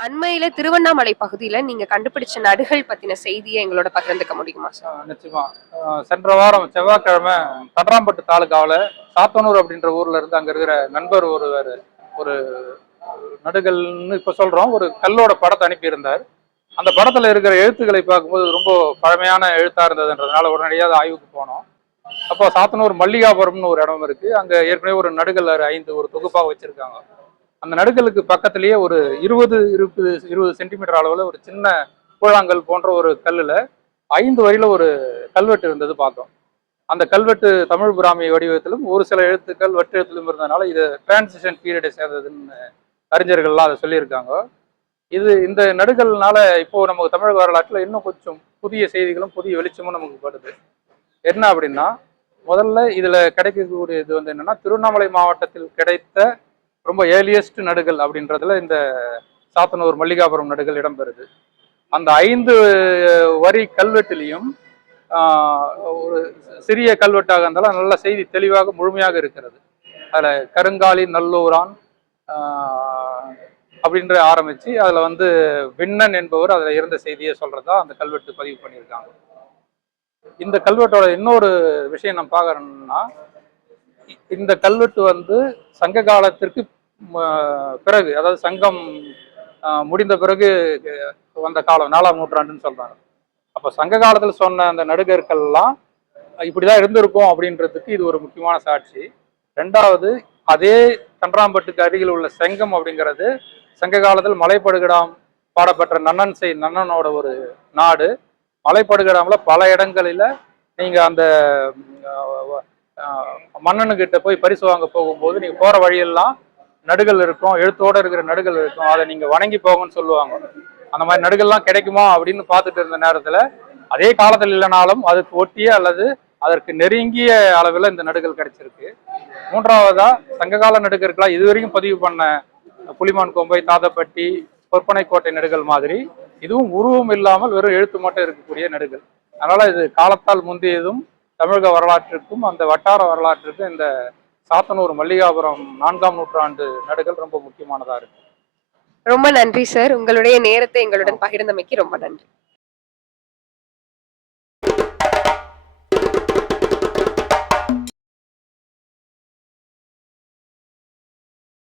அண்மையில திருவண்ணாமலை பகுதியில நீங்க கண்டுபிடிச்ச நடுகள் பத்தின செய்தியை எங்களோட பகிர்ந்துக்க முடியுமா சார் நிச்சயமா. சென்ற வாரம் செவ்வாய்க்கிழமை தட்ராம்பட்டு தாலுகாவில் சாத்தனூர் அப்படின்ற ஊர்ல இருந்து அங்க இருக்கிற நண்பர் ஒருவர் ஒரு நடுகல்னு இப்ப சொல்றோம் ஒரு கல்லோட படத்தை அனுப்பியிருந்தார். அந்த படத்துல இருக்கிற எழுத்துக்களை பார்க்கும்போது ரொம்ப பழமையான எழுத்தா இருந்ததுன்றதுனால உடனடியாக ஆய்வுக்கு போனோம். அப்போ சாத்தனூர் மல்லிகாபுரம்னு ஒரு இடம் இருக்கு. அங்க ஏற்கனவே ஒரு நடுகல் ஐந்து ஒரு தொகுப்பாக வச்சிருக்காங்க. அந்த நடுக்கலுக்கு பக்கத்திலேயே ஒரு இருபது இருபது இருபது சென்டிமீட்டர் அளவில் ஒரு சின்ன கூழாங்கல் போன்ற ஒரு கல்லில் ஐந்து வரியில் ஒரு கல்வெட்டு இருந்தது பார்த்தோம். அந்த கல்வெட்டு தமிழ் பிராமிய வடிவத்திலும் ஒரு சில எழுத்துக்கள் வட்டெழுத்திலும் இருந்ததுனால இது டிரான்சிஷன் பீரியடை சேர்ந்ததுன்னு அறிஞர்கள்லாம் அதை சொல்லியிருக்காங்க. இது இந்த நடுகள்னால இப்போ நமக்கு தமிழக வரலாற்றில் இன்னும் கொஞ்சம் புதிய செய்திகளும் புதிய வெளிச்சமும் நமக்கு படுது. என்ன அப்படின்னா முதல்ல இதில் கிடைக்கக்கூடிய இது வந்து என்னன்னா திருவண்ணாமலை மாவட்டத்தில் கிடைத்த ரொம்ப ஏர்லியஸ்ட் நடுகள் அப்படின்றதுல இந்த சாத்தனூர் மல்லிகாபுரம் நடுகள் இடம்பெறுது. அந்த ஐந்து வரி கல்வெட்டிலையும் ஒரு சிறிய கல்வெட்டாக இருந்தாலும் நல்ல செய்தி தெளிவாக முழுமையாக இருக்கிறது. அதில் கருங்காலி நல்லூரான் அப்படின்ற ஆரம்பித்து அதில் வந்து விண்ணன் என்பவர் அதில் இருந்த செய்தியை சொல்கிறதா அந்த கல்வெட்டு பதிவு பண்ணியிருக்காங்க. இந்த கல்வெட்டோட இன்னொரு விஷயம் நம்ம பார்க்கறோம்னா இந்த கல்வெட்டு வந்து சங்க காலத்திற்கு பிறகு அதாவது சங்கம் முடிந்த பிறகு வந்த காலம் நாலாம் நூற்றாண்டுன்னு சொல்றாங்க. அப்போ சங்க காலத்தில் சொன்ன அந்த நடுகர்கள்லாம் இப்படிதான் இருந்திருக்கும் அப்படின்றதுக்கு இது ஒரு முக்கியமான சாட்சி. ரெண்டாவது அதே கன்றாம்பட்டுக்கு அருகில் உள்ள செங்கம் அப்படிங்கிறது சங்க காலத்தில் மலைப்படுகடாம் பாடப்பெற்ற நன்னன் செய் நன்னனோட ஒரு நாடு. மலைப்படுகடாம்ல பல இடங்களில் நீங்கள் அந்த மன்னனுக்கிட்ட போய் பரிசு வாங்க போகும்போது நீங்க போற வழியெல்லாம் நடுகள் இருக்கும் எழுத்தோட இருக்கிற நடுகள் இருக்கும். அதை நீங்க வணங்கி போகும்னு சொல்லுவாங்க. அந்த மாதிரி நடுகள்லாம் கிடைக்குமா அப்படின்னு பார்த்துட்டு இருந்த நேரத்துல அதே காலத்தில் இல்லைனாலும் அதுக்கு ஒட்டிய அல்லது அதற்கு நெருங்கிய அளவில் இந்த நடுகள் கிடைச்சிருக்கு. மூன்றாவதா சங்ககால நடுகர்களா இதுவரைக்கும் பதிவு பண்ண புலிமான் கொம்பை தாதப்பட்டி பொற்பனை கோட்டை நடுகள் மாதிரி இதுவும் உருவம் இல்லாமல் வெறும் எழுத்து மட்டும் இருக்கக்கூடிய நடுகள். அதனால இது காலத்தால் முந்தியதும் தமிழக வரலாற்றுக்கும் அந்த வட்டார வரலாற்றுக்கும் இந்த சாத்தனூர் மல்லிகாபுரம் நான்காம் நூற்றாண்டு நடுகள் ரொம்ப முக்கியமானதா இருக்கு. ரொம்ப நன்றி சார். உங்களுடைய நேரத்தை எங்களுடன் பகிர்ந்தமைக்கு ரொம்ப நன்றி.